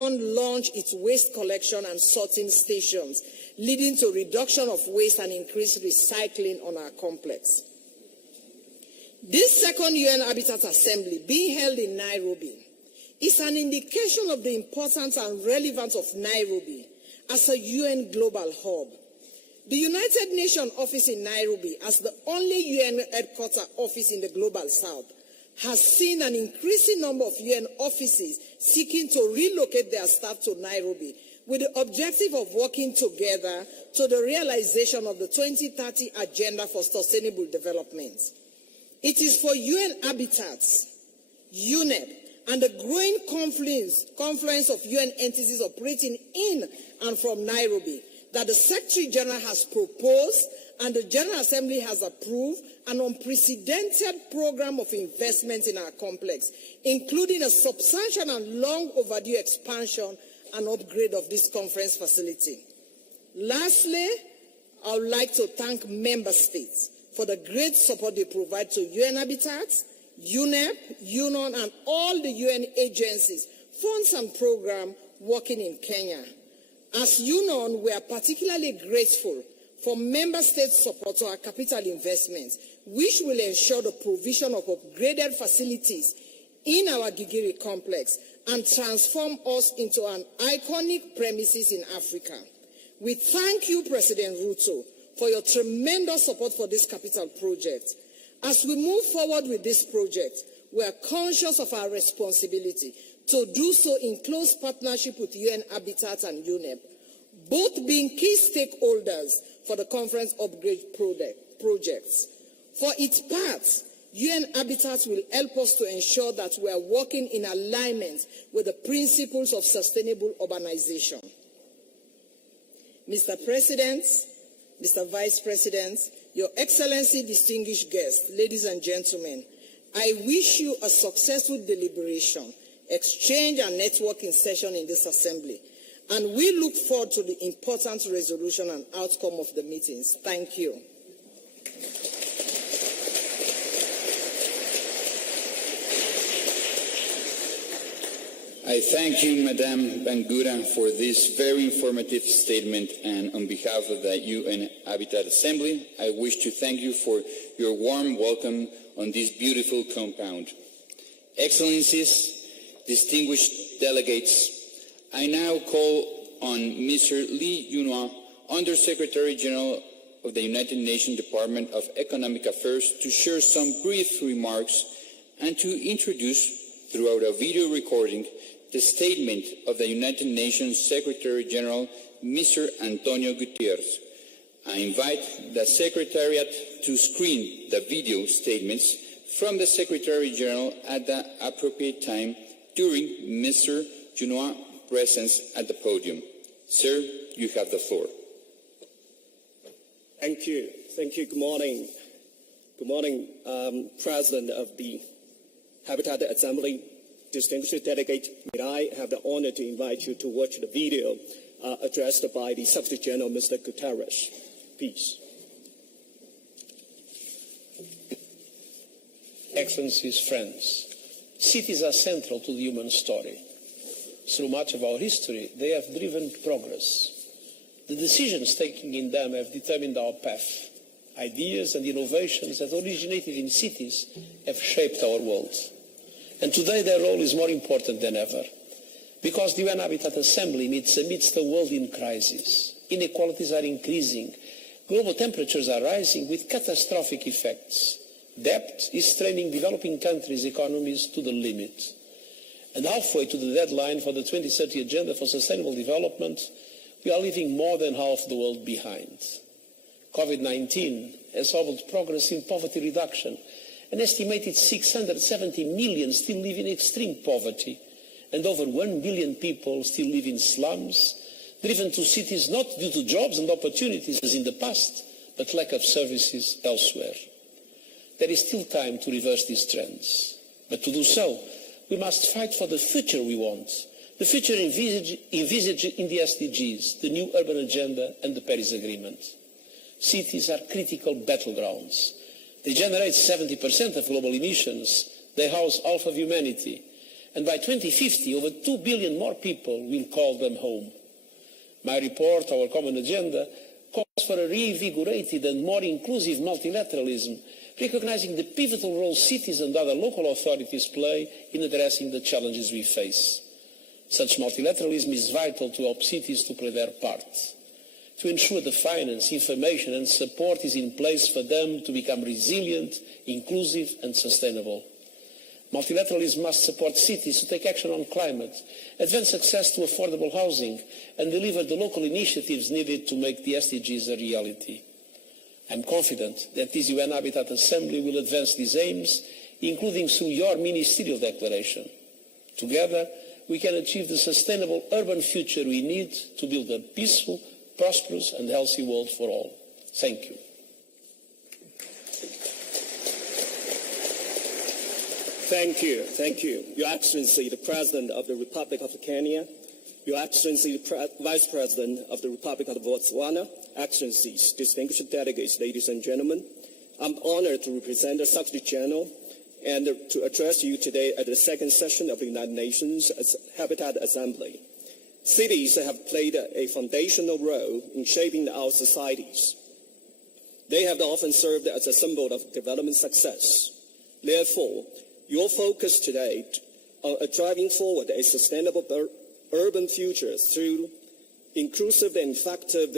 launch its waste collection and sorting stations, leading to reduction of waste and increased recycling on our complex. This second UN Habitat Assembly, being held in Nairobi, is an indication of the importance and relevance of Nairobi as a UN global hub. The United Nations office in Nairobi, as the only UN headquarters office in the global south, has seen an increasing number of UN offices seeking to relocate their staff to Nairobi with the objective of working together to the realization of the 2030 Agenda for Sustainable Development. It is for UN Habitats, UNEP, and the growing confluence of UN entities operating in and from Nairobi that the Secretary General has proposed and the General Assembly has approved an unprecedented program of investment in our complex, including a substantial and long overdue expansion and upgrade of this conference facility. Lastly, I would like to thank member states for the great support they provide to UN Habitats, UNEP, UNON, and all the UN agencies, funds and programs working in Kenya. As UNON, we are particularly grateful for member states' support to our capital investments, which will ensure the provision of upgraded facilities in our Gigiri complex and transform us into an iconic premises in Africa. We thank you, President Ruto, for your tremendous support for this capital project. As we move forward with this project, we are conscious of our responsibility to do so in close partnership with UN Habitat and UNEP, both being key stakeholders for the conference upgrade projects. For its part, UN Habitat will help us to ensure that we are working in alignment with the principles of sustainable urbanization. Mr. President, Mr. Vice President, Your Excellency, distinguished guests, ladies and gentlemen, I wish you a successful deliberation, exchange and networking session in this assembly, and we look forward to the important resolution and outcome of the meetings. Thank you. I thank you, Madame Bangura, for this very informative statement, and on behalf of the UN Habitat Assembly, I wish to thank you for your warm welcome on this beautiful compound. Excellencies, distinguished delegates, I now call on Mr. Lee Yunhua, Under-Secretary General of the United Nations Department of Economic Affairs, to share some brief remarks and to introduce, throughout a video recording, the statement of the United Nations Secretary General, Mr. Antonio Guterres. I invite the Secretariat to screen the video statements from the Secretary General at the appropriate time during Mr. Yunhua's presence at the podium. Sir, you have the floor. Thank you. Thank you. Good morning. Good morning, President of the Habitat Assembly, distinguished delegate. May I have the honor to invite you to watch the video addressed by the Secretary General, Mr. Guterres. Please. Excellencies, friends, cities are central to the human story. Through much of our history, they have driven progress. The decisions taken in them have determined our path. Ideas and innovations that originated in cities have shaped our world. And today their role is more important than ever, because the UN Habitat Assembly meets amidst a world in crisis. Inequalities are increasing, global temperatures are rising with catastrophic effects. Debt is straining developing countries' economies to the limit. And halfway to the deadline for the 2030 Agenda for Sustainable Development, we are leaving more than half the world behind. COVID-19 has hobbled progress in poverty reduction. An estimated 670 million still live in extreme poverty, and over 1 billion people still live in slums, driven to cities not due to jobs and opportunities as in the past, but lack of services elsewhere. There is still time to reverse these trends. But to do so, we must fight for the future we want, the future envisaged in the SDGs, the new urban agenda and the Paris Agreement. Cities are critical battlegrounds. They generate 70% of global emissions. They house half of humanity. And by 2050, over 2 billion more people will call them home. My report, Our Common Agenda, calls for a reinvigorated and more inclusive multilateralism, recognizing the pivotal role cities and other local authorities play in addressing the challenges we face. Such multilateralism is vital to help cities to play their part, to ensure the finance, information and support is in place for them to become resilient, inclusive and sustainable. Multilateralism must support cities to take action on climate, advance access to affordable housing and deliver the local initiatives needed to make the SDGs a reality. I am confident that this UN Habitat Assembly will advance these aims, including through your ministerial declaration. Together, we can achieve the sustainable urban future we need to build a peaceful, prosperous and healthy world for all. Thank you. Thank you. Thank you. Your Excellency, the President of the Republic of Kenya, Your Excellency, the Vice President of the Republic of Botswana, Excellencies, distinguished delegates, ladies and gentlemen, I'm honored to represent the Secretary General and to address you today at the second session of the United Nations Habitat Assembly. Cities have played a foundational role in shaping our societies. They have often served as a symbol of development success. Therefore, your focus today on driving forward a sustainable urban future through inclusive and effective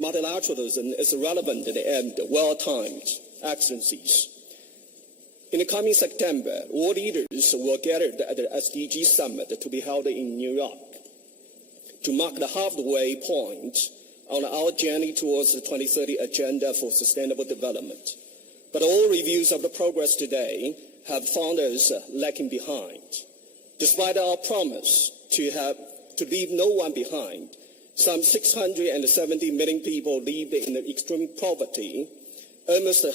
multilateralism is relevant and well-timed, Excellencies. In the coming September, world leaders will gather at the SDG Summit to be held in New York to mark the halfway point on our journey towards the 2030 Agenda for Sustainable Development. But all reviews of the progress today have found us lacking behind. Despite our promise to leave no one behind, some 670 million people live in extreme poverty. Almost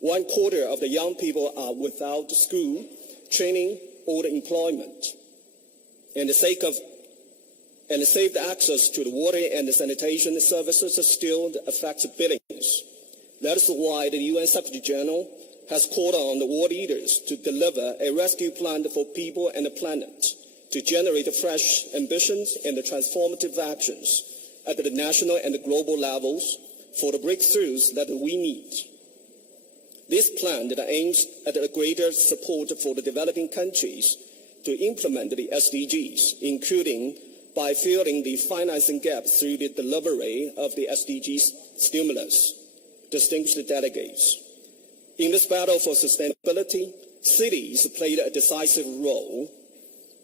1/4 of the young people are without school, training, or employment. And the safe access to the water and the sanitation services still affects billions. That is why the UN Secretary General has called on the world leaders to deliver a rescue plan for people and the planet, to generate fresh ambitions and transformative actions at the national and the global levels for the breakthroughs that we need. This plan that aims at a greater support for the developing countries to implement the SDGs, including by filling the financing gap through the delivery of the SDGs stimulus. Distinguished delegates, in this battle for sustainability, cities played a decisive role,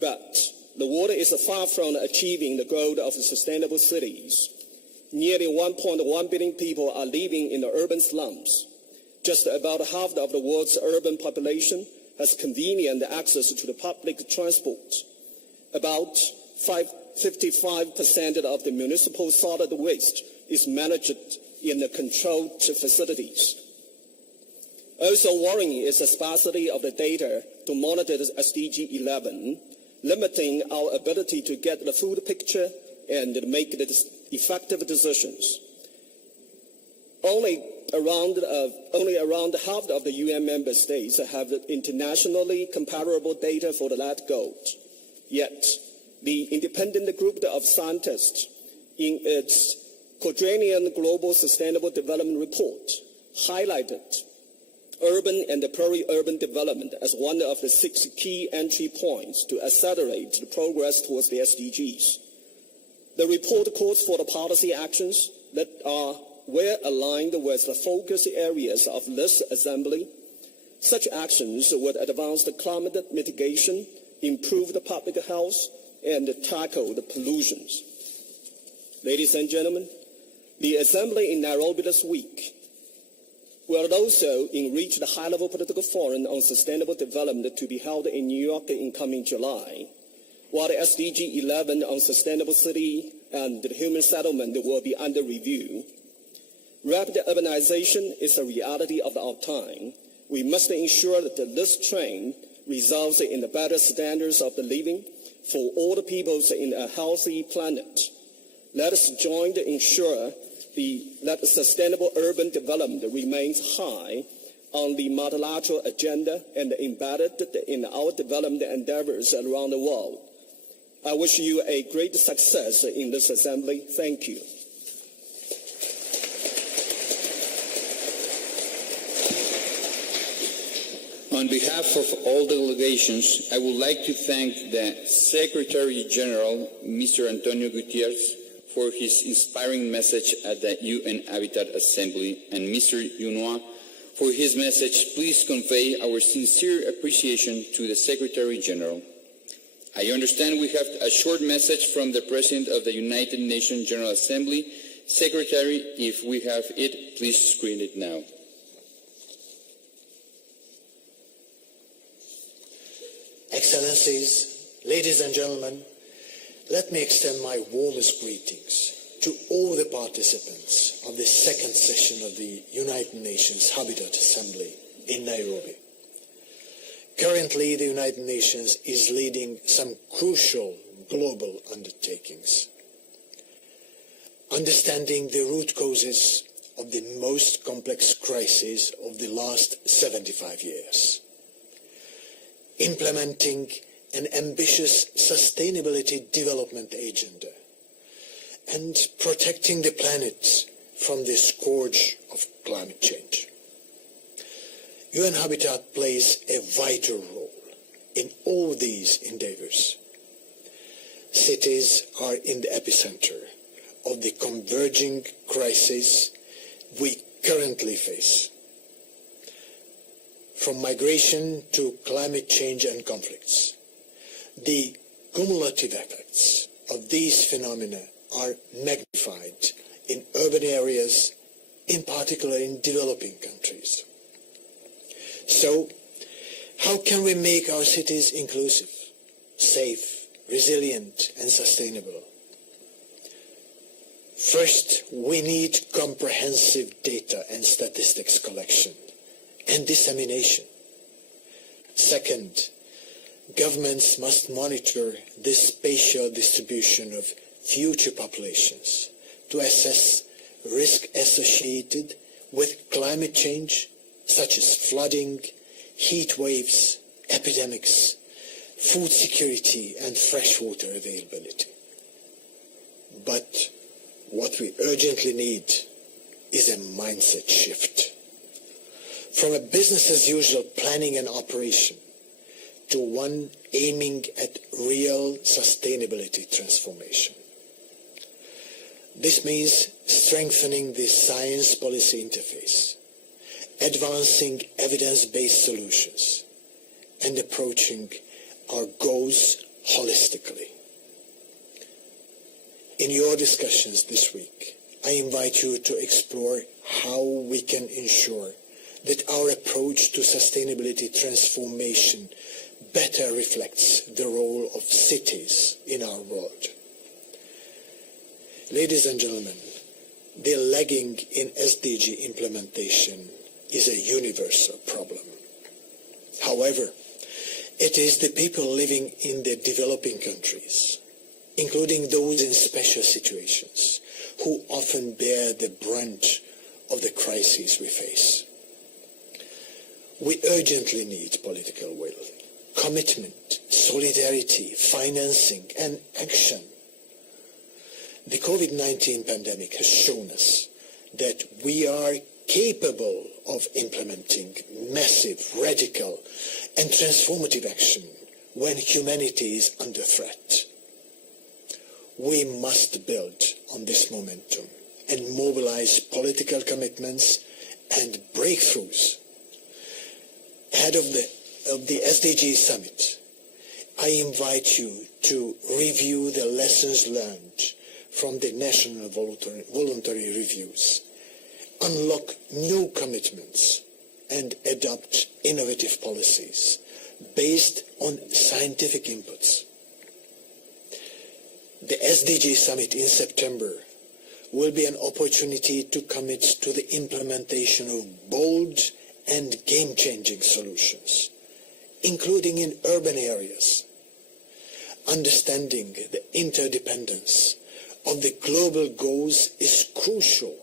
but the world is far from achieving the goal of sustainable cities. Nearly 1.1 billion people are living in the urban slums. Just about half of the world's urban population has convenient access to the public transport. About 55% of the municipal solid waste is managed in the controlled facilities. Also worrying is the sparsity of the data to monitor the SDG 11, limiting our ability to get the full picture and make the effective decisions. Only around half of the UN member states have internationally comparable data for the net goal. Yet, the independent group of scientists in its quadrennial Global Sustainable Development Report highlighted urban and peri-urban development as one of the 6 key entry points to accelerate the progress towards the SDGs. The report calls for the policy actions that are well aligned with the focus areas of this assembly. Such actions would advance the climate mitigation, improve the public health, and tackle the pollutions. Ladies and gentlemen, the assembly in Nairobi this week will also enrich the high-level political forum on sustainable development to be held in New York in coming July, while the SDG 11 on sustainable city and the human settlement will be under review. Rapid urbanization is a reality of our time. We must ensure that this trend results in the better standards of the living for all the peoples in a healthy planet. Let us join to ensure that sustainable urban development remains high on the multilateral agenda and embedded in our development endeavors around the world. I wish you a great success in this assembly. Thank you. On behalf of all delegations, I would like to thank the Secretary General, Mr. Antonio Gutierrez, for his inspiring message at the UN Habitat Assembly, and Mr. Yunoa for his message. Please convey our sincere appreciation to the Secretary General. I understand we have a short message from the President of the United Nations General Assembly. Secretary, if we have it, please screen it now. Excellencies, ladies and gentlemen, let me extend my warmest greetings to all the participants of the second session of the United Nations Habitat Assembly in Nairobi. Currently, the United Nations is leading some crucial global undertakings. Understanding the root causes of the most complex crises of the last 75 years. Implementing an ambitious sustainability development agenda, and protecting the planet from the scourge of climate change. UN Habitat plays a vital role in all these endeavors. Cities are in the epicenter of the converging crises we currently face. From migration to climate change and conflicts, the cumulative effects of these phenomena are magnified in urban areas, in particular in developing countries. So, how can we make our cities inclusive, safe, resilient, and sustainable? First, we need comprehensive data and statistics collection and dissemination. Second, governments must monitor the spatial distribution of future populations to assess risk associated with climate change, such as flooding, heat waves, epidemics, food security, and freshwater availability. But what we urgently need is a mindset shift. From a business-as-usual planning and operation to one aiming at real sustainability transformation. This means strengthening the science policy interface, advancing evidence-based solutions, and approaching our goals holistically. In your discussions this week, I invite you to explore how we can ensure that our approach to sustainability transformation better reflects the role of cities in our world. Ladies and gentlemen, the lagging in SDG implementation is a universal problem. However, it is the people living in the developing countries, including those in special situations, who often bear the brunt of the crises we face. We urgently need political will, commitment, solidarity, financing, and action. The COVID-19 pandemic has shown us that we are capable of implementing massive, radical, and transformative action when humanity is under threat. We must build on this momentum and mobilize political commitments and breakthroughs. Ahead of the SDG Summit, I invite you to review the lessons learned from the national voluntary reviews, unlock new commitments, and adopt innovative policies based on scientific inputs. The SDG Summit in September will be an opportunity to commit to the implementation of bold and game-changing solutions, including in urban areas. Understanding the interdependence of the global goals is crucial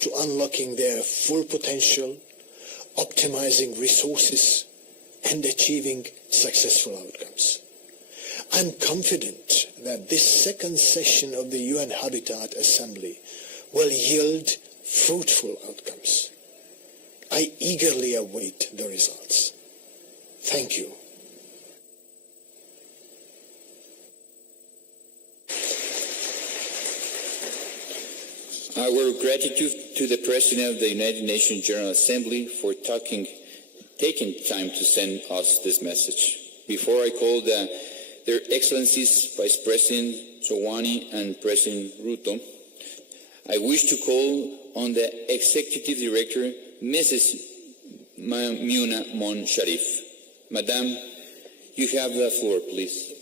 to unlocking their full potential, optimizing resources, and achieving successful outcomes. I'm confident that this second session of the UN Habitat Assembly will yield fruitful outcomes. I eagerly await the results. Thank you. Our gratitude to the President of the United Nations General Assembly for taking time to send us this message. Before I call Their Excellencies Vice President Sowani and President Ruto, I wish to call on the Executive Director, Mrs. Muna Mon Sharif. Madam, you have the floor, please.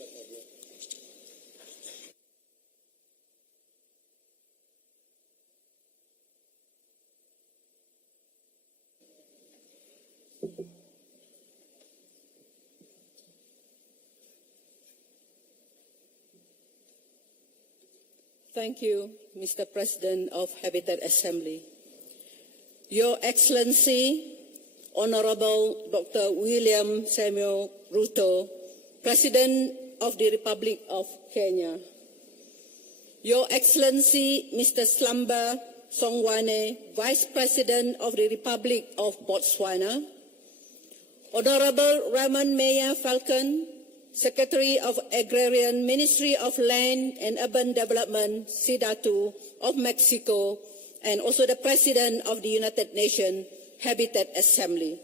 Thank you, Mr. President of Habitat Assembly. Your Excellency, Honorable Dr. William Samuel Ruto, President of the Republic of Kenya. Your Excellency, Mr. Slamba Songwane, Vice President of the Republic of Botswana. Honorable Raman Meya Falcon, Secretary of Agrarian Ministry of Land and Urban Development, SIDATU, of Mexico, and also the President of the United Nations Habitat Assembly.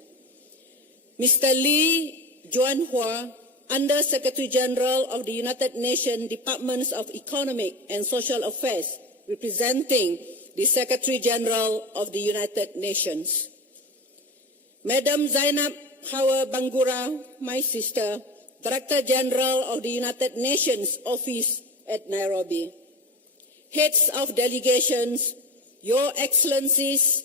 Mr. Lee Juanhua, Under Secretary General of the United Nations Departments of Economic and Social Affairs, representing the Secretary General of the United Nations. Madam Zainab Hawa Bangura, my sister, Director General of the United Nations Office at Nairobi. Heads of delegations, Your Excellencies,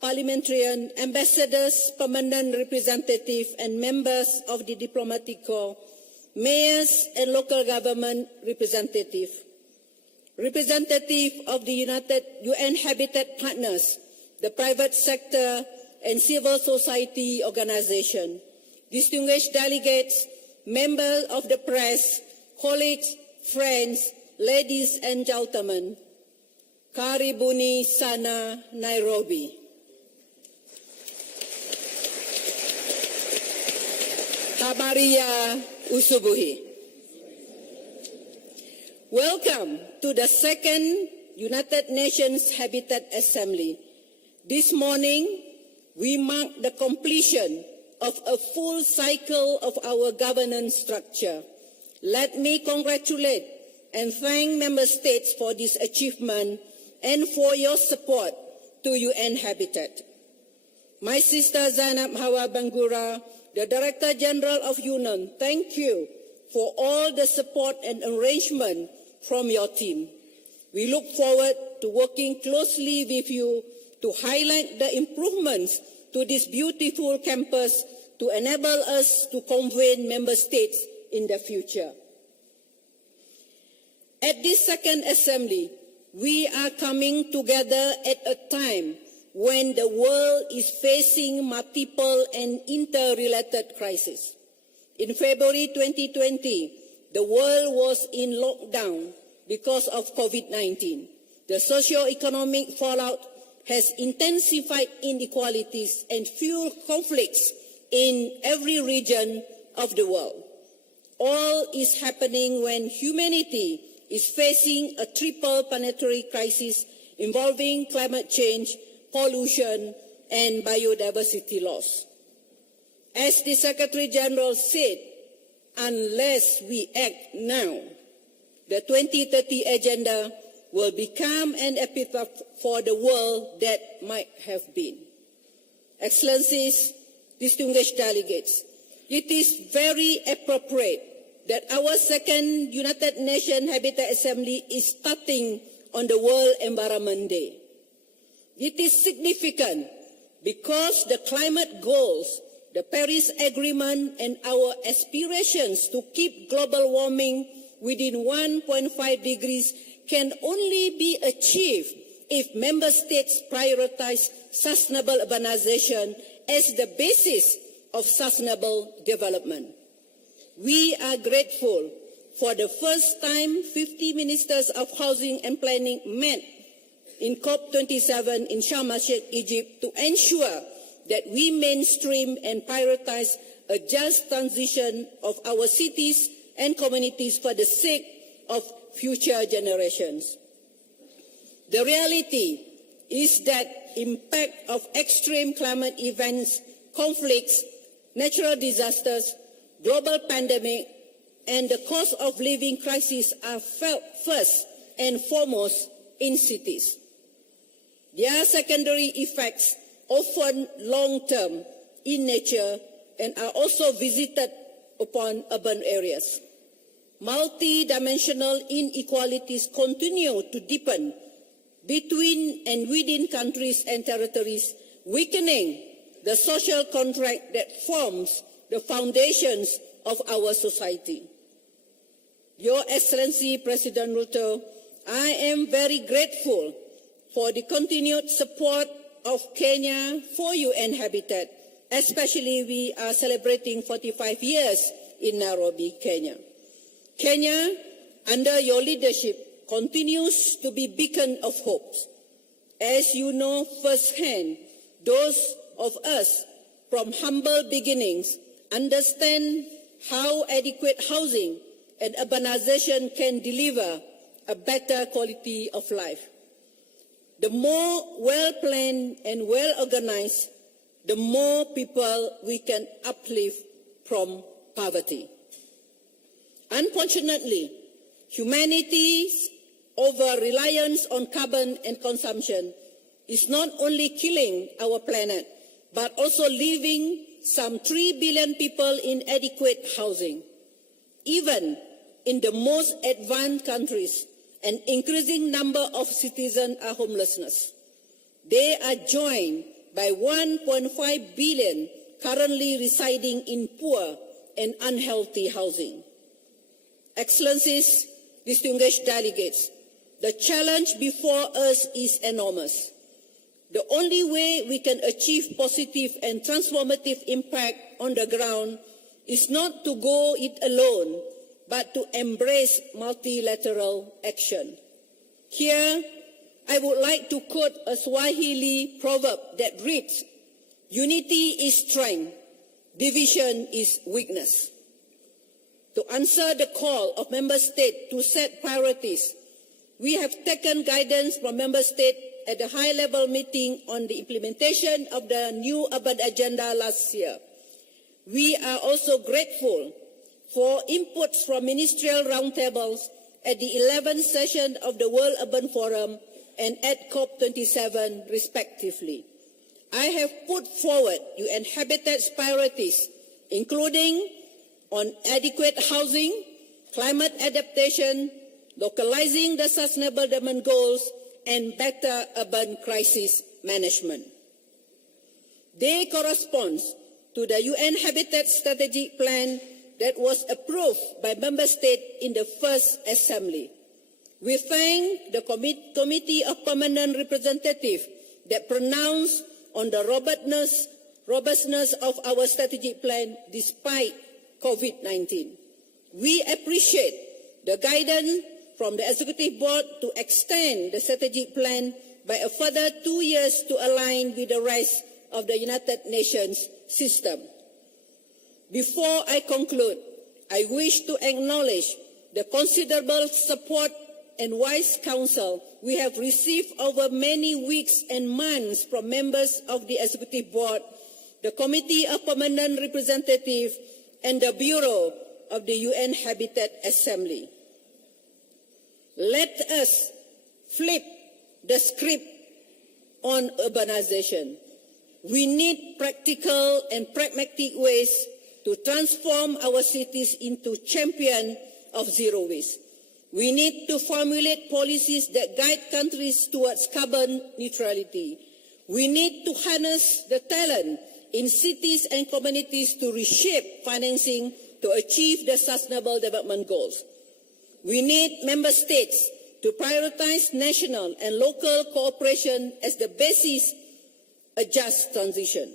parliamentarian, ambassadors, permanent representatives, and members of the diplomatic corps, mayors and local government representatives, representatives of the UN Habitat Partners, the private sector, and civil society organizations, distinguished delegates, members of the press, colleagues, friends, ladies and gentlemen, karibuni sana Nairobi. Habariya usubuhi. Welcome to the second United Nations Habitat Assembly. This morning, we mark the completion of a full cycle of our governance structure. Let me congratulate and thank Member States for this achievement and for your support to UN Habitat. My sister Zainab Hawa Bangura, the Director General of UNON, thank you for all the support and arrangement from your team. We look forward to working closely with you to highlight the improvements to this beautiful campus to enable us to convene member states in the future. At this second assembly, we are coming together at a time when the world is facing multiple and interrelated crises. In February 2020, the world was in lockdown because of COVID-19. The socio-economic fallout has intensified inequalities and fueled conflicts in every region of the world. All is happening when humanity is facing a triple planetary crisis involving climate change, pollution, and biodiversity loss. As the Secretary General said, unless we act now, the 2030 Agenda will become an epitaph for the world that might have been. Excellencies, distinguished delegates, it is very appropriate that our second United Nations Habitat Assembly is starting on the World Environment Day. It is significant because the climate goals, the Paris Agreement, and our aspirations to keep global warming within 1.5 degrees can only be achieved if member states prioritize sustainable urbanization as the basis of sustainable development. We are grateful for the first time 50 ministers of housing and planning met in COP27 in Sharm el-Sheikh, Egypt, to ensure that we mainstream and prioritize a just transition of our cities and communities for the sake of future generations. The reality is that impact of extreme climate events, conflicts, natural disasters, global pandemic, and the cost of living crisis are felt first and foremost in cities. Their secondary effects, often long-term in nature, and are also visited upon urban areas. Multi-dimensional inequalities continue to deepen between and within countries and territories, weakening the social contract that forms the foundations of our society. Your Excellency, President Ruto, I am very grateful for the continued support of Kenya for UN Habitat, especially we are celebrating 45 years in Nairobi, Kenya. Kenya, under your leadership, continues to be a beacon of hope. As you know firsthand, those of us from humble beginnings understand how adequate housing and urbanization can deliver a better quality of life. The more well-planned and well-organized, the more people we can uplift from poverty. Unfortunately, humanity's over-reliance on carbon and consumption is not only killing our planet, but also leaving some 3 billion people in inadequate housing. Even in the most advanced countries, an increasing number of citizens are homelessness. They are joined by 1.5 billion currently residing in poor and unhealthy housing. Excellencies, distinguished delegates, the challenge before us is enormous. The only way we can achieve positive and transformative impact on the ground is not to go it alone, but to embrace multilateral action. Here, I would like to quote a Swahili proverb that reads, "Unity is strength, division is weakness." To answer the call of Member States to set priorities, we have taken guidance from Member States at the high-level meeting on the implementation of the new urban agenda last year. We are also grateful for inputs from ministerial roundtables at the 11th session of the World Urban Forum and at COP27, respectively. I have put forward UN Habitat's priorities, including on adequate housing, climate adaptation, localizing the Sustainable Development Goals, and better urban crisis management. They correspond to the UN Habitat Strategic Plan that was approved by Member States in the first assembly. We thank the Committee of Permanent Representatives that pronounced on the robustness of our strategic plan despite COVID-19. We appreciate the guidance from the Executive Board to extend the strategic plan by a further 2 years to align with the rest of the United Nations system. Before I conclude, I wish to acknowledge the considerable support and wise counsel we have received over many weeks and months from members of the Executive Board, the Committee of Permanent Representatives, and the Bureau of the UN Habitat Assembly. Let us flip the script on urbanization. We need practical and pragmatic ways to transform our cities into champions of zero waste. We need to formulate policies that guide countries towards carbon neutrality. We need to harness the talent in cities and communities to reshape financing to achieve the Sustainable Development Goals. We need Member States to prioritize national and local cooperation as the basis of a just transition.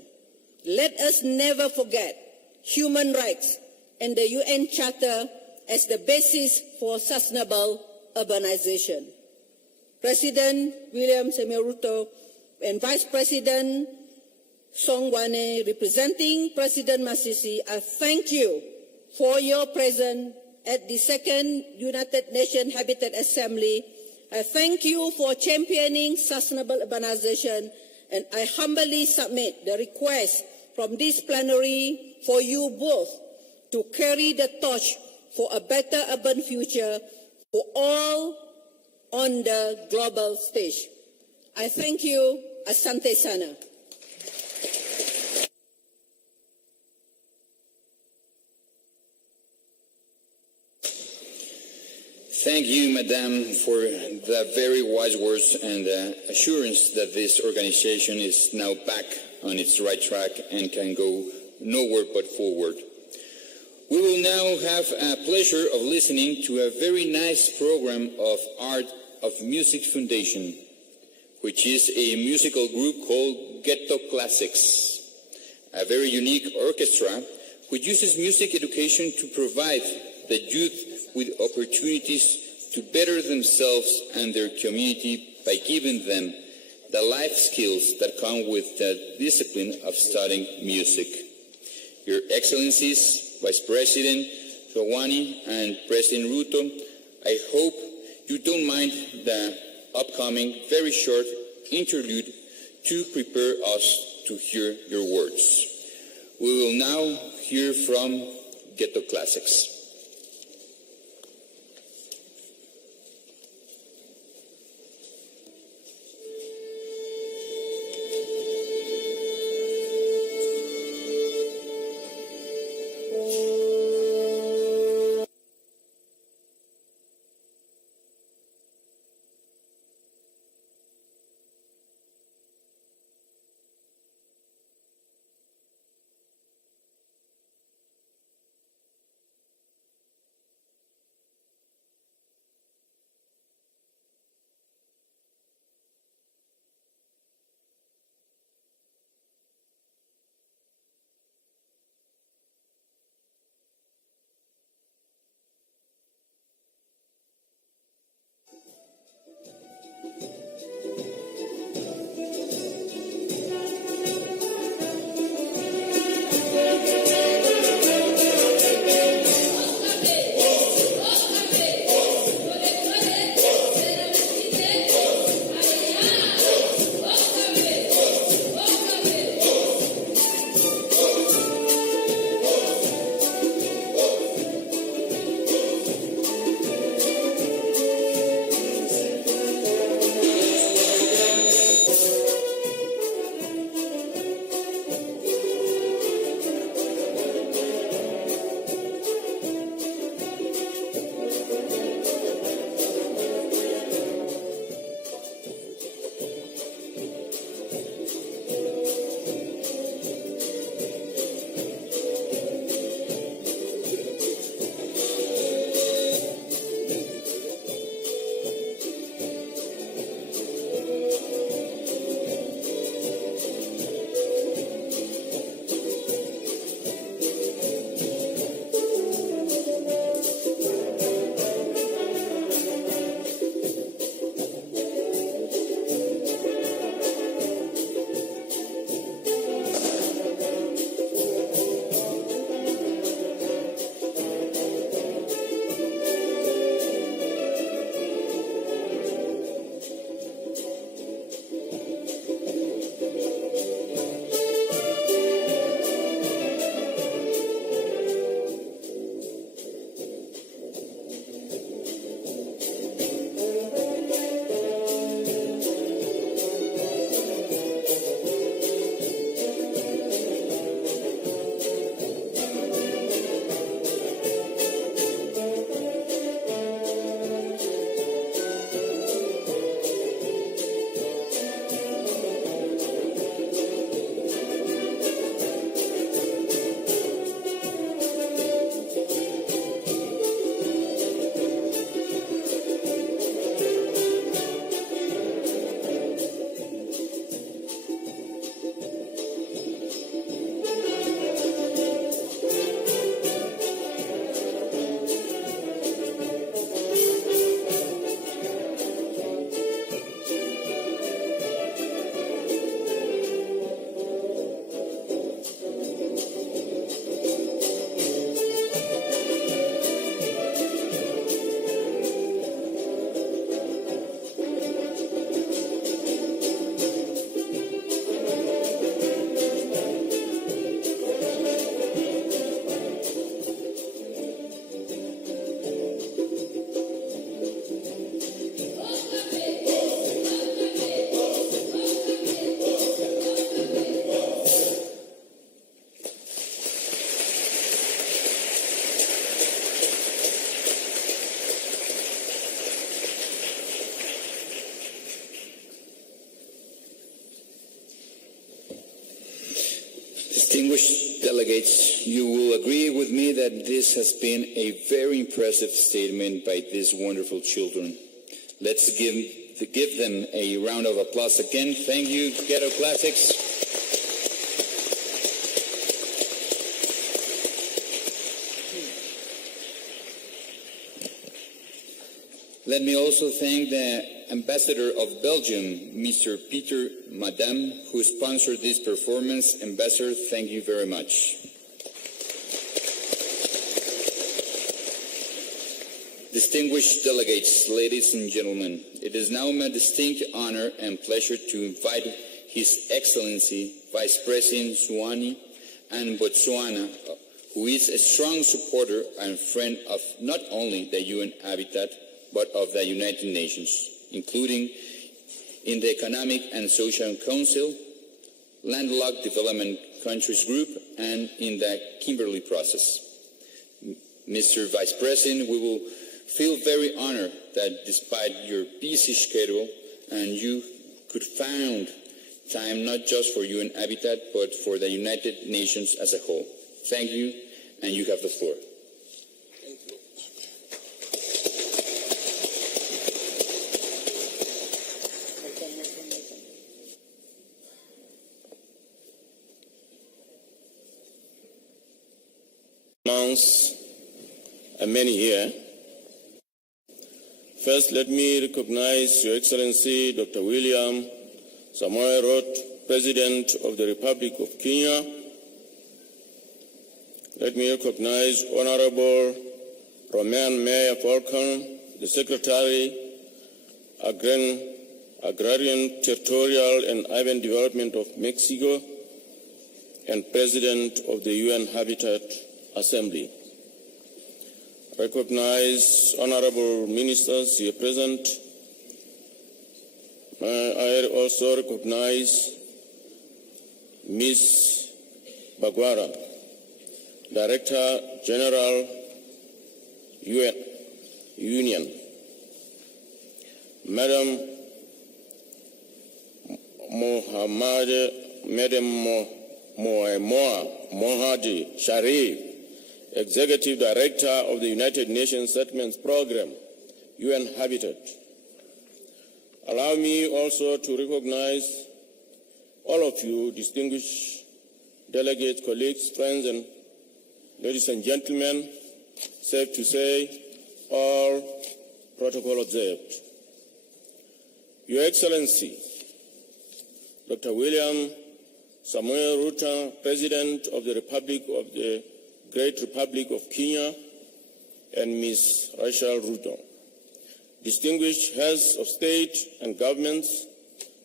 Let us never forget human rights and the UN Charter as the basis for sustainable urbanization. President William Samuel Ruto and Vice President Song Wane, representing President Masisi, I thank you for your presence at the second United Nations Habitat Assembly. I thank you for championing sustainable urbanization, and I humbly submit the request from this plenary for you both to carry the torch for a better urban future for all on the global stage. I thank you. Asante Sana. Thank you, Madam, for the very wise words and assurance that this organization is now back on its right track and can go nowhere but forward. We will now have a pleasure of listening to a very nice program of Art of Music Foundation, which is a musical group called Ghetto Classics, a very unique orchestra which uses music education to provide the youth with opportunities to better themselves and their community by giving them the life skills that come with the discipline of studying music. Your Excellencies, Vice President Rawani and President Ruto, I hope you don't mind the upcoming very short interlude to prepare us to hear your words. We will now hear from Ghetto Classics. Distinguished delegates, you will agree with me that this has been a very impressive statement by these wonderful children. Let's give them a round of applause again. Thank you, Ghetto Classics. Let me also thank the Ambassador of Belgium, Mr. Peter Madame, who sponsored this performance. Ambassador, thank you very much. Distinguished delegates, ladies and gentlemen, it is now my distinct honor and pleasure to invite His Excellency Vice President Zwane and Botswana, who is a strong supporter and friend of not only the UN Habitat, but of the United Nations, including in the Economic and Social Council, Landlocked Development Countries Group, and in the Kimberley process. Mr. Vice President, we will feel very honored that despite your busy schedule, and you could find time not just for UN Habitat, but for the United Nations as a whole. Thank you, and you have the floor. And many here. First, let me recognize Your Excellency Dr. William Samoei Ruto, President of the Republic of Kenya. Let me recognize Honorable Romain Mayor Falcon, the Secretary, Agrarian, Territorial and Urban Development of Mexico, and President of the UN Habitat Assembly. Recognize honorable ministers here present. I also recognize Ms. Bagwara, Director General, Union. Madam Mohadi Sharif, Executive Director of the United Nations Settlements Program, UN Habitat. Allow me also to recognize all of you, distinguished delegates, colleagues, friends, and ladies and gentlemen, safe to say, all protocol observed. Your Excellency, Dr. William Samoei Ruto, President of the Great Republic of Kenya, and Ms. Rachel Ruto, distinguished heads of state and governments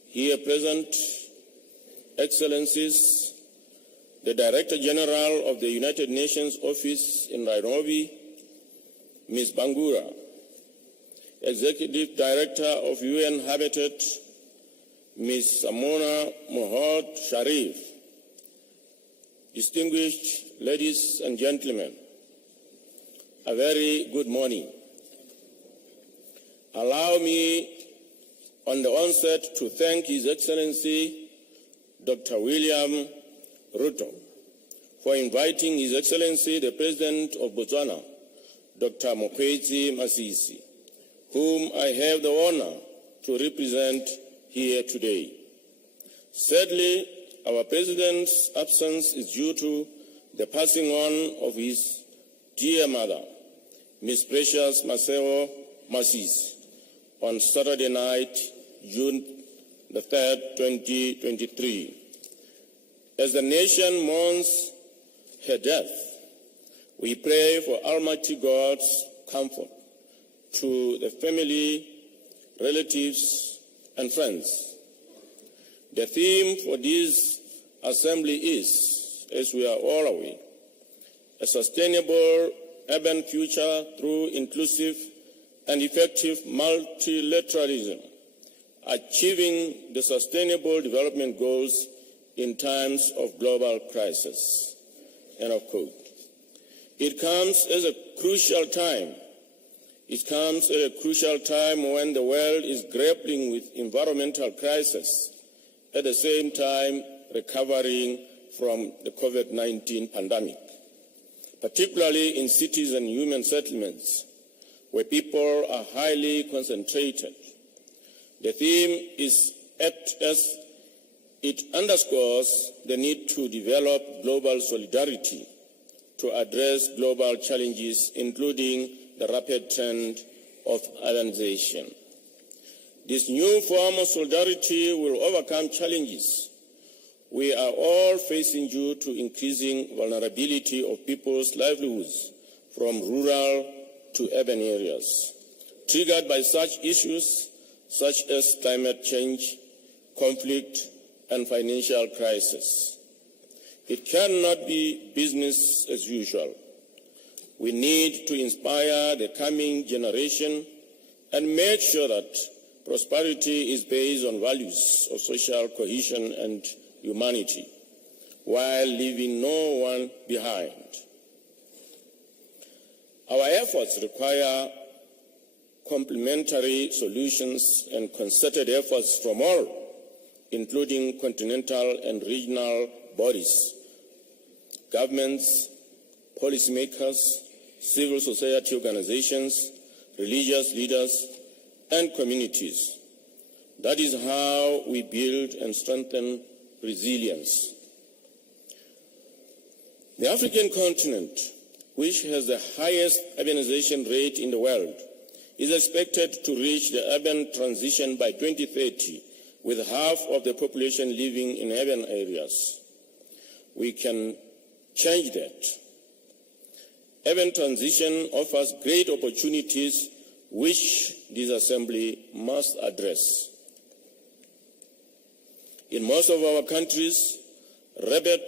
here present, Excellencies, the Director General of the United Nations Office in Nairobi, Ms. Bangura, Executive Director of UN Habitat, Ms. Samona Mohad Sharif, distinguished ladies and gentlemen, a very good morning. Allow me on the onset to thank His Excellency Dr. William Ruto for inviting His Excellency the President of Botswana, Dr. Mokwetsi Masisi, whom I have the honor to represent here today. Sadly, our President's absence is due to the passing on of his dear mother, Ms. Precious Maseo Masisi, on Saturday night, June the 3rd, 2023. As the nation mourns her death, we pray for Almighty God's comfort to the family, relatives, and friends. The theme for this assembly is, as we are all aware, a sustainable urban future through inclusive and effective multilateralism, achieving the Sustainable Development Goals in times of global crisis. End of quote. It comes at a crucial time when the world is grappling with environmental crisis, at the same time recovering from the COVID-19 pandemic, particularly in cities and human settlements where people are highly concentrated. The theme is apt as it underscores the need to develop global solidarity to address global challenges, including the rapid trend of urbanization. This new form of solidarity will overcome challenges we are all facing due to increasing vulnerability of people's livelihoods from rural to urban areas, triggered by such issues such as climate change, conflict, and financial crisis. It cannot be business as usual. We need to inspire the coming generation and make sure that prosperity is based on values of social cohesion and humanity, while leaving no one behind. Our efforts require complementary solutions and concerted efforts from all, including continental and regional bodies, governments, policymakers, civil society organizations, religious leaders, and communities. That is how we build and strengthen resilience. The African continent, which has the highest urbanization rate in the world, is expected to reach the urban transition by 2030, with half of the population living in urban areas. We can change that. Urban transition offers great opportunities which this assembly must address. In most of our countries, rapid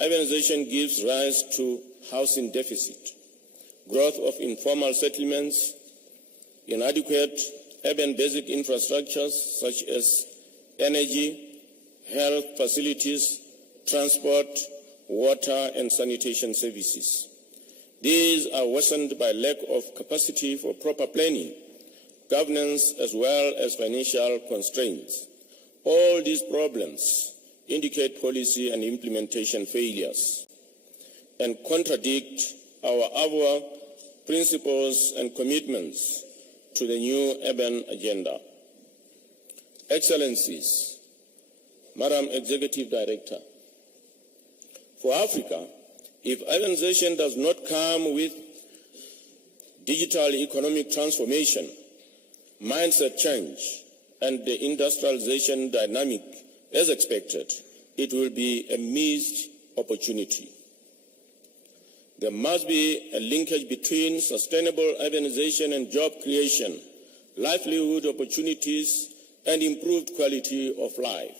urbanization gives rise to housing deficit, growth of informal settlements, inadequate urban basic infrastructures such as energy, health facilities, transport, water, and sanitation services. These are worsened by lack of capacity for proper planning, governance, as well as financial constraints. All these problems indicate policy and implementation failures and contradict our principles and commitments to the new urban agenda. Excellencies, Madam Executive Director, for Africa, if urbanization does not come with digital economic transformation, mindset change, and the industrialization dynamic as expected, it will be a missed opportunity. There must be a linkage between sustainable urbanization and job creation, livelihood opportunities, and improved quality of life.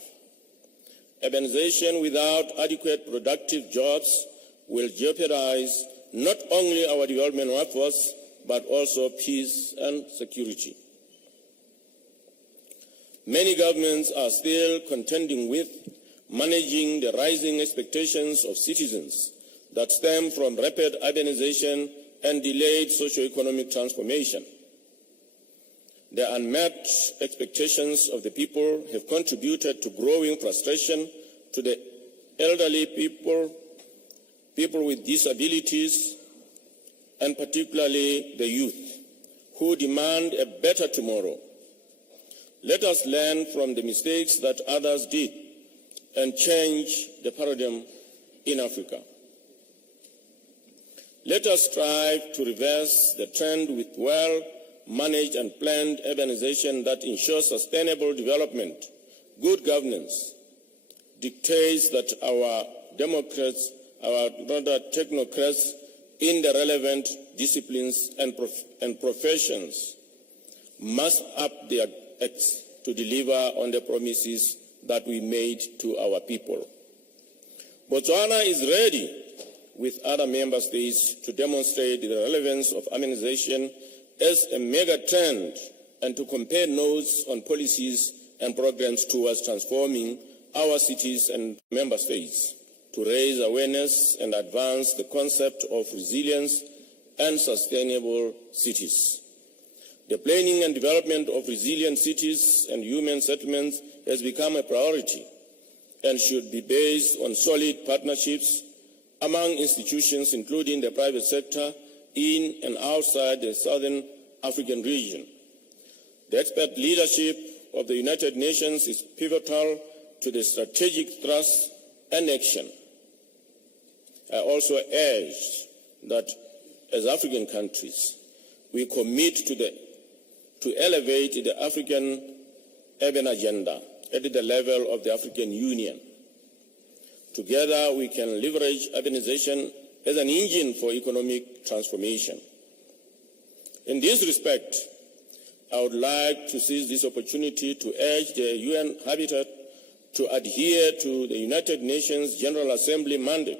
Urbanization without adequate productive jobs will jeopardize not only our development efforts, but also peace and security. Many governments are still contending with managing the rising expectations of citizens that stem from rapid urbanization and delayed socio-economic transformation. The unmet expectations of the people have contributed to growing frustration to the elderly people with disabilities, and particularly the youth, who demand a better tomorrow. Let us learn from the mistakes that others did and change the paradigm in Africa. Let us strive to reverse the trend with well-managed and planned urbanization that ensures sustainable development. Good governance dictates that our technocrats in the relevant disciplines and professions must up their acts to deliver on the promises that we made to our people. Botswana is ready with other member states to demonstrate the relevance of urbanization as a mega trend and to compare notes on policies and programs towards transforming our cities and member states, to raise awareness and advance the concept of resilience and sustainable cities. The planning and development of resilient cities and human settlements has become a priority, and should be based on solid partnerships among institutions, including the private sector, in and outside the Southern African region. The expert leadership of the United Nations is pivotal to the strategic thrust and action. I also urge that as African countries, we commit to elevate the African urban agenda at the level of the African Union. Together, we can leverage urbanization as an engine for economic transformation. In this respect, I would like to seize this opportunity to urge the UN Habitat to adhere to the United Nations General Assembly mandate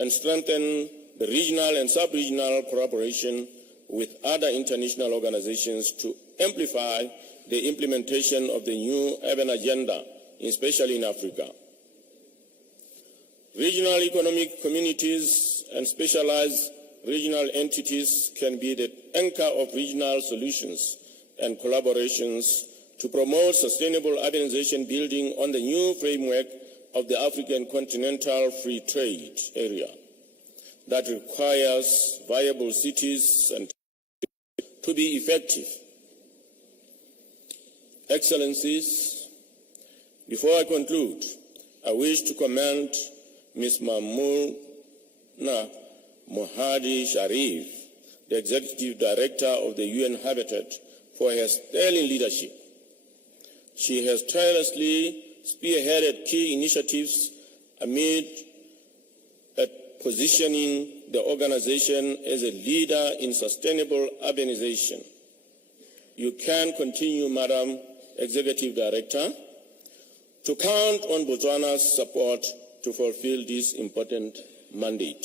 and strengthen the regional and sub-regional cooperation with other international organizations to amplify the implementation of the new urban agenda, especially in Africa. Regional economic communities and specialized regional entities can be the anchor of regional solutions and collaborations to promote sustainable urbanization building on the new framework of the African Continental Free Trade Area that requires viable cities and to be effective. Excellencies, before I conclude, I wish to commend Ms. Mamouna Mohadi Sharif, the Executive Director of the UN Habitat, for her sterling leadership. She has tirelessly spearheaded key initiatives amid positioning the organization as a leader in sustainable urbanization. You can continue, Madam Executive Director, to count on Botswana's support to fulfill this important mandate.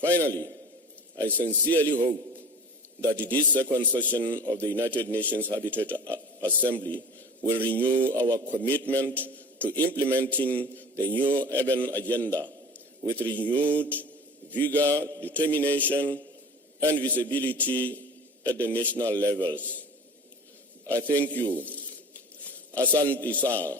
Finally, I sincerely hope that this second session of the United Nations Habitat Assembly will renew our commitment to implementing the new urban agenda with renewed vigor, determination, and visibility at the national levels. I thank you. Asante sana.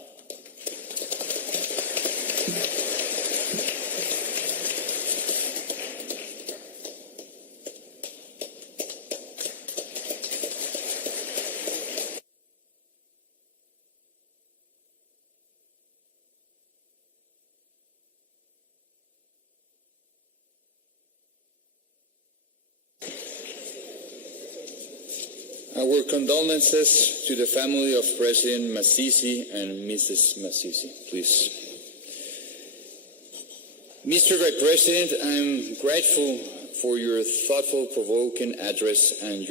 Our condolences to the family of President Masisi and Mrs. Masisi, please. Mr. Vice President, I'm grateful for your thoughtful, provoking address and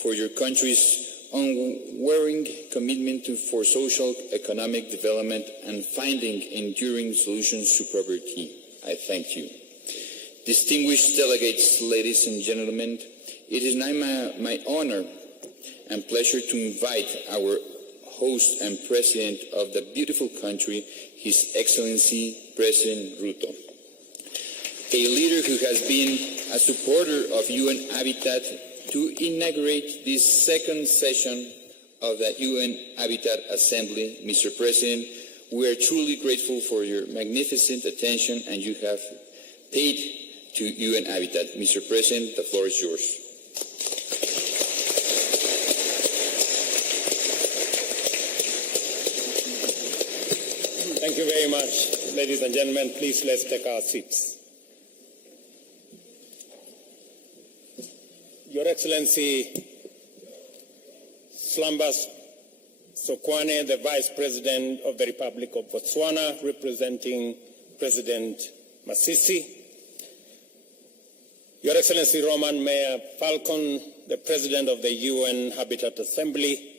for your country's unwavering commitment for social, economic development and finding enduring solutions to poverty. I thank you. Distinguished delegates, ladies and gentlemen, it is now my honor and pleasure to invite our host and president of the beautiful country, His Excellency President Ruto, a leader who has been a supporter of UN Habitat, to inaugurate this second session of the UN Habitat Assembly. Mr. President, we are truly grateful for your magnificent attention and you have paid to UN Habitat. Mr. President, the floor is yours. Thank you very much. Ladies and gentlemen, please let's take our seats. Your Excellency Slambas Sokwane, the Vice President of the Republic of Botswana, representing President Masisi. Your Excellency Roman Mayor Falcon, the President of the UN Habitat Assembly.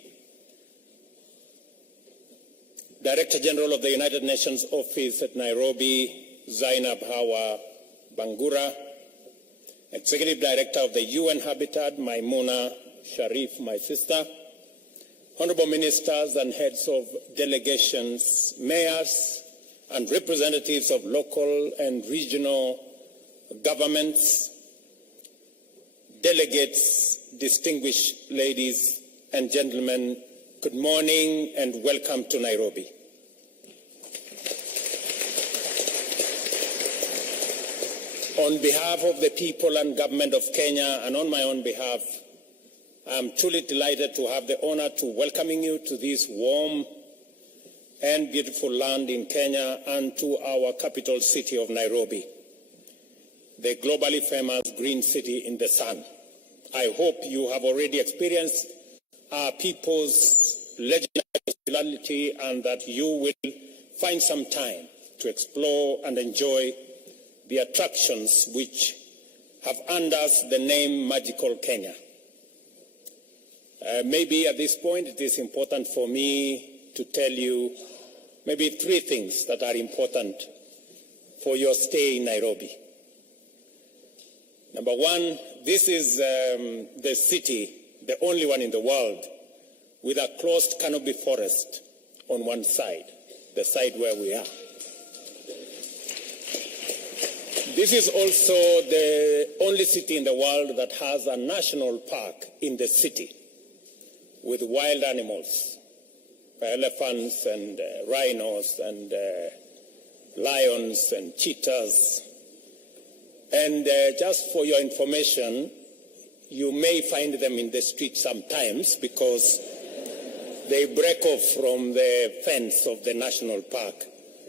Director General of the United Nations Office at Nairobi, Zainab Hawa Bangura. Executive Director of the UN Habitat, Maimouna Sharif, my sister. Honorable Ministers and Heads of Delegations, Mayors and representatives of local and regional governments, delegates, distinguished ladies and gentlemen, good morning and welcome to Nairobi. On behalf of the people and government of Kenya and on my own behalf, I'm truly delighted to have the honor to welcoming you to this warm and beautiful land in Kenya and to our capital city of Nairobi, the globally famous green city in the sun. I hope you have already experienced our people's legendary hospitality and that you will find some time to explore and enjoy the attractions which have earned us the name Magical Kenya. Maybe at this point it is important for me to tell you maybe 3 things that are important for your stay in Nairobi. Number 1, this is the city, the only one in the world, with a closed canopy forest on one side, the side where we are. This is also the only city in the world that has a national park in the city with wild animals, elephants and rhinos and lions and cheetahs. And just for your information, you may find them in the street sometimes because they break off from the fence of the national park.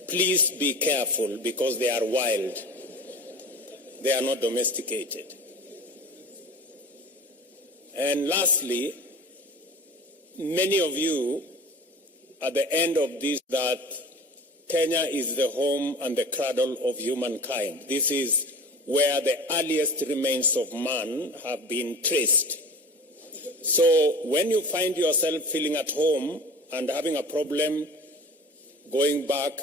Please be careful because they are wild. They are not domesticated. And lastly, many of you at the end of this that Kenya is the home and the cradle of humankind. This is where the earliest remains of man have been traced. So when you find yourself feeling at home and having a problem going back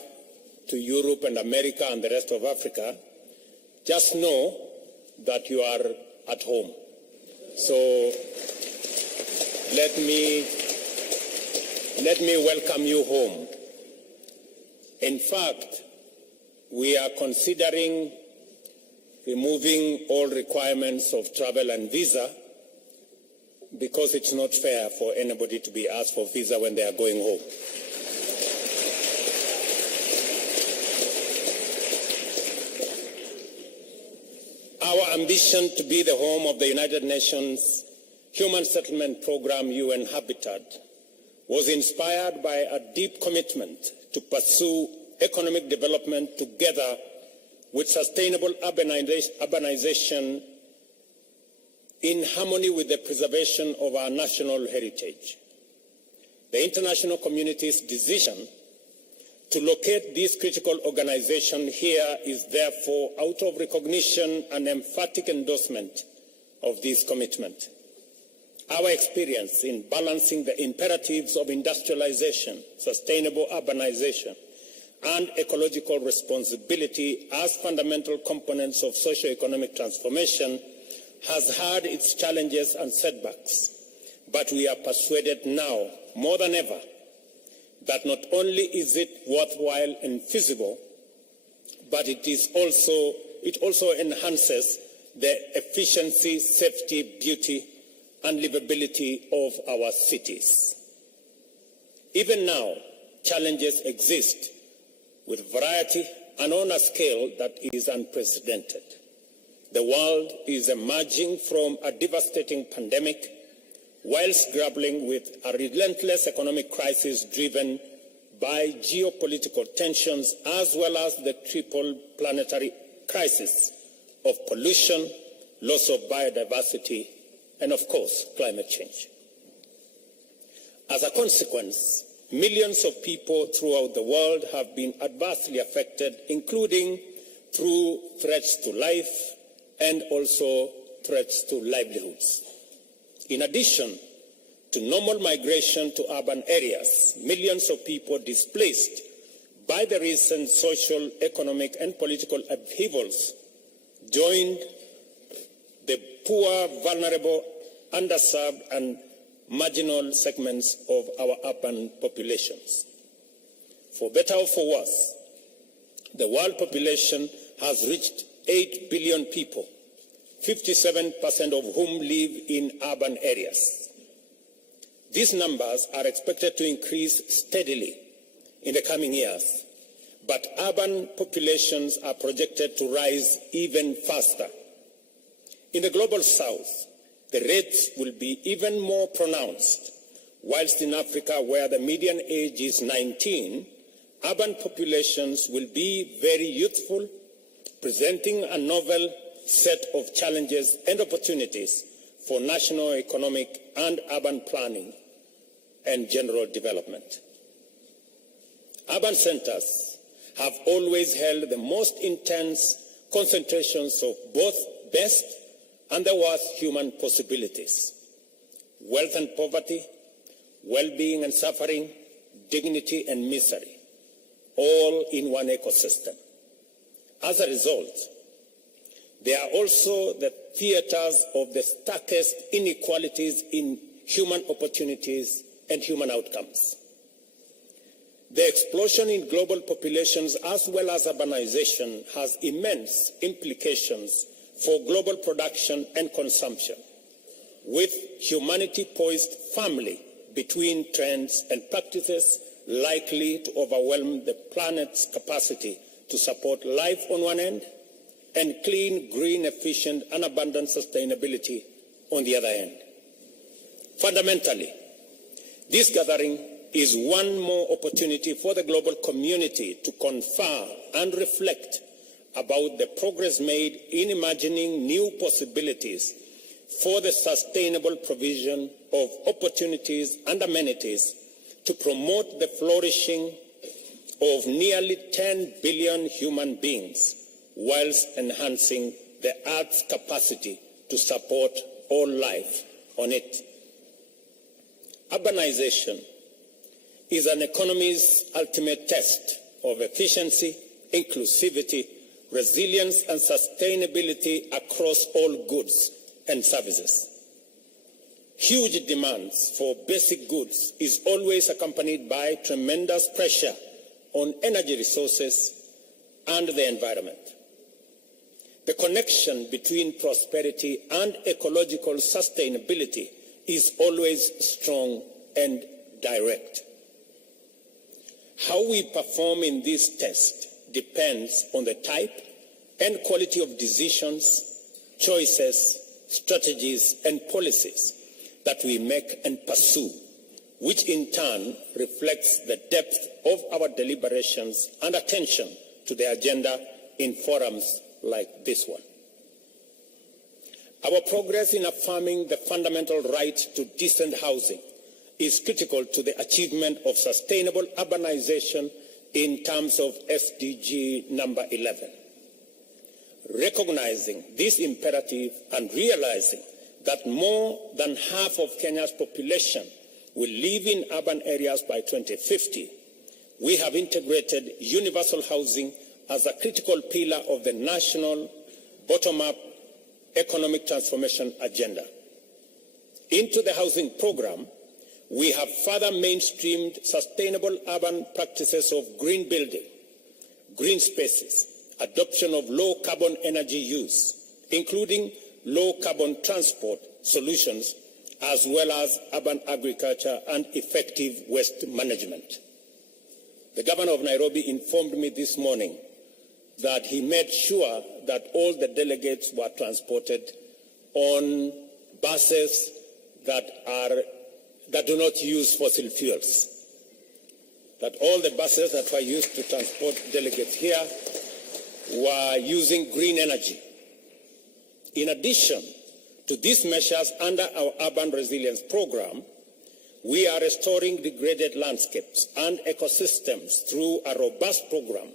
to Europe and America and the rest of Africa, just know that you are at home. So let me welcome you home. In fact, we are considering removing all requirements of travel and visa because it's not fair for anybody to be asked for visa when they are going home. Our ambition to be the home of the United Nations Human Settlement Program, UN Habitat, was inspired by a deep commitment to pursue economic development together with sustainable urbanization in harmony with the preservation of our national heritage. The international community's decision to locate this critical organization here is therefore out of recognition and emphatic endorsement of this commitment. Our experience in balancing the imperatives of industrialization, sustainable urbanization, and ecological responsibility as fundamental components of socio-economic transformation has had its challenges and setbacks. But we are persuaded now, more than ever, that not only is it worthwhile and feasible, but it also enhances the efficiency, safety, beauty, and livability of our cities. Even now, challenges exist with variety and on a scale that is unprecedented. The world is emerging from a devastating pandemic whilst grappling with a relentless economic crisis driven by geopolitical tensions as well as the triple planetary crisis of pollution, loss of biodiversity, and of course, climate change. As a consequence, millions of people throughout the world have been adversely affected, including through threats to life and also threats to livelihoods. In addition to normal migration to urban areas, millions of people displaced by the recent social, economic, and political upheavals joined the poor, vulnerable, underserved, and marginal segments of our urban populations. For better or for worse, the world population has reached 8 billion people, 57% of whom live in urban areas. These numbers are expected to increase steadily in the coming years, but urban populations are projected to rise even faster. In the global south, the rates will be even more pronounced, whilst in Africa, where the median age is 19, urban populations will be very youthful, presenting a novel set of challenges and opportunities for national economic and urban planning and general development. Urban centers have always held the most intense concentrations of both best and the worst human possibilities: wealth and poverty, well-being and suffering, dignity and misery, all in one ecosystem. As a result, they are also the theaters of the starkest inequalities in human opportunities and human outcomes. The explosion in global populations as well as urbanization has immense implications for global production and consumption, with humanity poised firmly between trends and practices likely to overwhelm the planet's capacity to support life on one end and clean, green, efficient, and abundant sustainability on the other end. Fundamentally, this gathering is one more opportunity for the global community to confer and reflect about the progress made in imagining new possibilities for the sustainable provision of opportunities and amenities to promote the flourishing of nearly 10 billion human beings, whilst enhancing the Earth's capacity to support all life on it. Urbanization is an economy's ultimate test of efficiency, inclusivity, resilience, and sustainability across all goods and services. Huge demands for basic goods is always accompanied by tremendous pressure on energy resources and the environment. The connection between prosperity and ecological sustainability is always strong and direct. How we perform in this test depends on the type and quality of decisions, choices, strategies, and policies that we make and pursue, which in turn reflects the depth of our deliberations and attention to the agenda in forums like this one. Our progress in affirming the fundamental right to decent housing is critical to the achievement of sustainable urbanization in terms of SDG number 11. Recognizing this imperative and realizing that more than half of Kenya's population will live in urban areas by 2050, we have integrated universal housing as a critical pillar of the national bottom-up economic transformation agenda. Into the housing program, we have further mainstreamed sustainable urban practices of green building, green spaces, adoption of low-carbon energy use, including low-carbon transport solutions, as well as urban agriculture and effective waste management. The governor of Nairobi informed me this morning that he made sure that all the delegates were transported on buses that do not use fossil fuels. That all the buses that were used to transport delegates here were using green energy. In addition to these measures under our urban resilience program, we are restoring degraded landscapes and ecosystems through a robust program,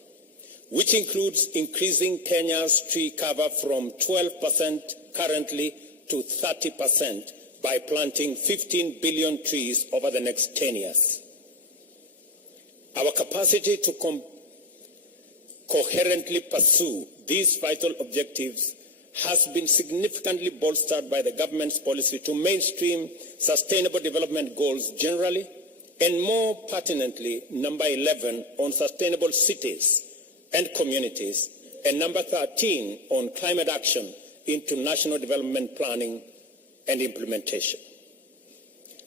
which includes increasing Kenya's tree cover from 12% currently to 30% by planting 15 billion trees over the next 10 years. Our capacity to coherently pursue these vital objectives has been significantly bolstered by the government's policy to mainstream sustainable development goals generally, and more pertinently, number 11 on sustainable cities and communities, and number 13 on climate action into national development planning and implementation.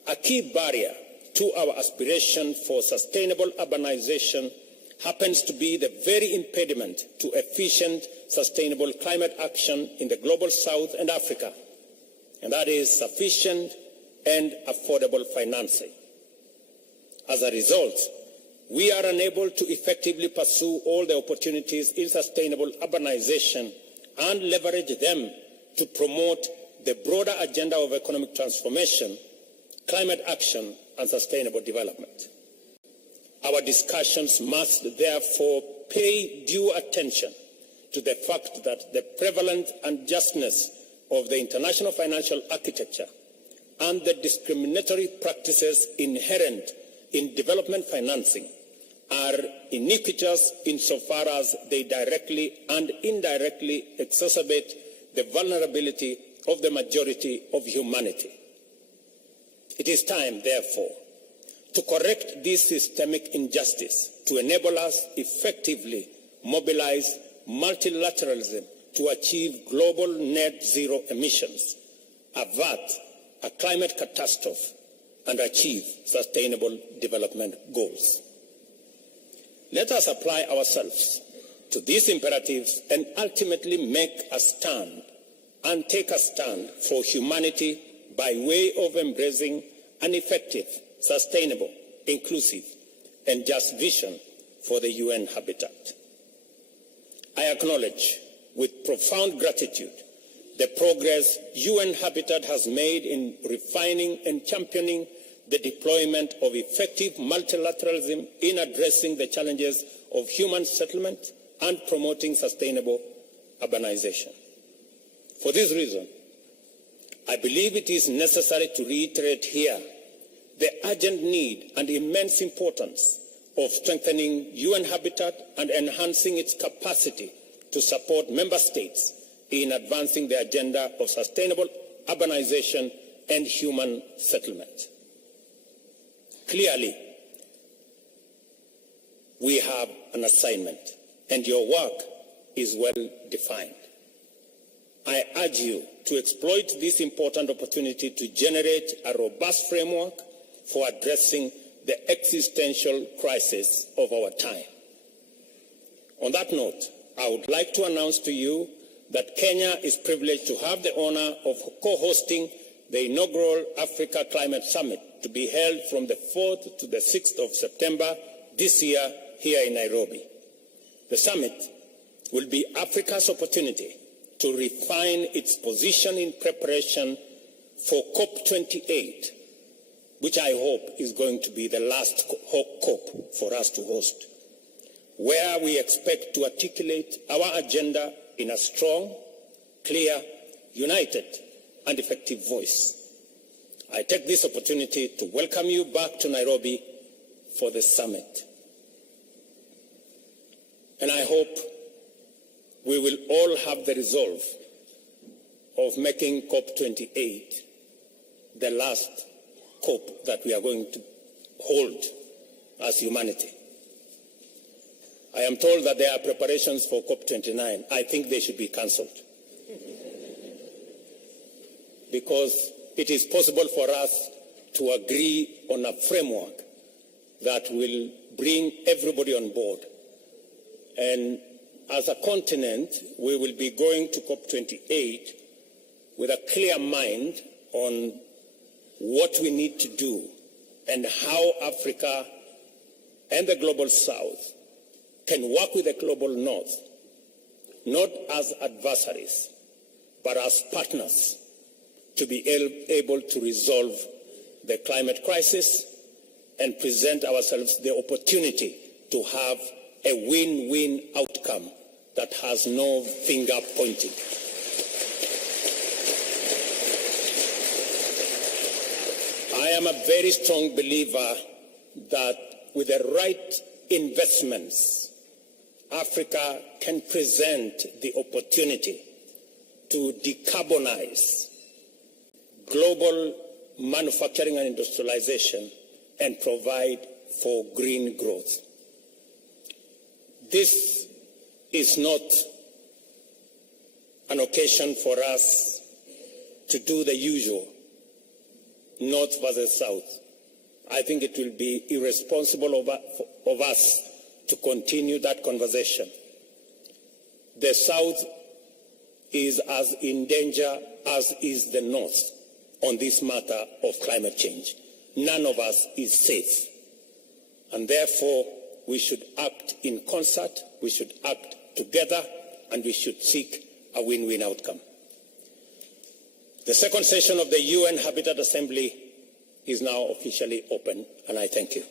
A key barrier to our aspiration for sustainable urbanization happens to be the very impediment to efficient, sustainable climate action in the global South and Africa, and that is sufficient and affordable financing. As a result, we are unable to effectively pursue all the opportunities in sustainable urbanization and leverage them to promote the broader agenda of economic transformation, climate action, and sustainable development. Our discussions must therefore pay due attention to the fact that the prevalent unjustness of the international financial architecture and the discriminatory practices inherent in development financing are iniquitous insofar as they directly and indirectly exacerbate the vulnerability of the majority of humanity. It is time, therefore, to correct this systemic injustice, to enable us effectively mobilize multilateralism to achieve global net zero emissions, avert a climate catastrophe, and achieve sustainable development goals. Let us apply ourselves to these imperatives and ultimately make a stand and take a stand for humanity by way of embracing an effective, sustainable, inclusive, and just vision for the UN habitat. I acknowledge with profound gratitude the progress UN Habitat has made in refining and championing the deployment of effective multilateralism in addressing the challenges of human settlement and promoting sustainable urbanization. For this reason, I believe it is necessary to reiterate here the urgent need and immense importance of strengthening UN Habitat and enhancing its capacity to support member states in advancing the agenda of sustainable urbanization and human settlement. Clearly, we have an assignment, and your work is well defined. I urge you to exploit this important opportunity to generate a robust framework for addressing the existential crisis of our time. On that note, I would like to announce to you that Kenya is privileged to have the honor of co-hosting the inaugural Africa Climate Summit to be held from the 4th to the 6th of September this year here in Nairobi. The summit will be Africa's opportunity to refine its position in preparation for COP28, which I hope is going to be the last COP for us to host, where we expect to articulate our agenda in a strong, clear, united, and effective voice. I take this opportunity to welcome you back to Nairobi for the summit. And I hope we will all have the resolve of making COP28 the last COP that we are going to hold as humanity. I am told that there are preparations for COP29. I think they should be cancelled. Because it is possible for us to agree on a framework that will bring everybody on board. And as a continent, we will be going to COP28 with a clear mind on what we need to do and how Africa and the global South can work with the global North, not as adversaries, but as partners to be able to resolve the climate crisis and present ourselves the opportunity to have a win-win outcome that has no finger pointing. I am a very strong believer that with the right investments, Africa can present the opportunity to decarbonize global manufacturing and industrialization and provide for green growth. This is not an occasion for us to do the usual, North versus South. I think it will be irresponsible of us to continue that conversation. The South is as in danger as is the North on this matter of climate change. None of us is safe. And therefore, we should act in concert, we should act together, and we should seek a win-win outcome. The second session of the UN Habitat Assembly is now officially open, and I thank you.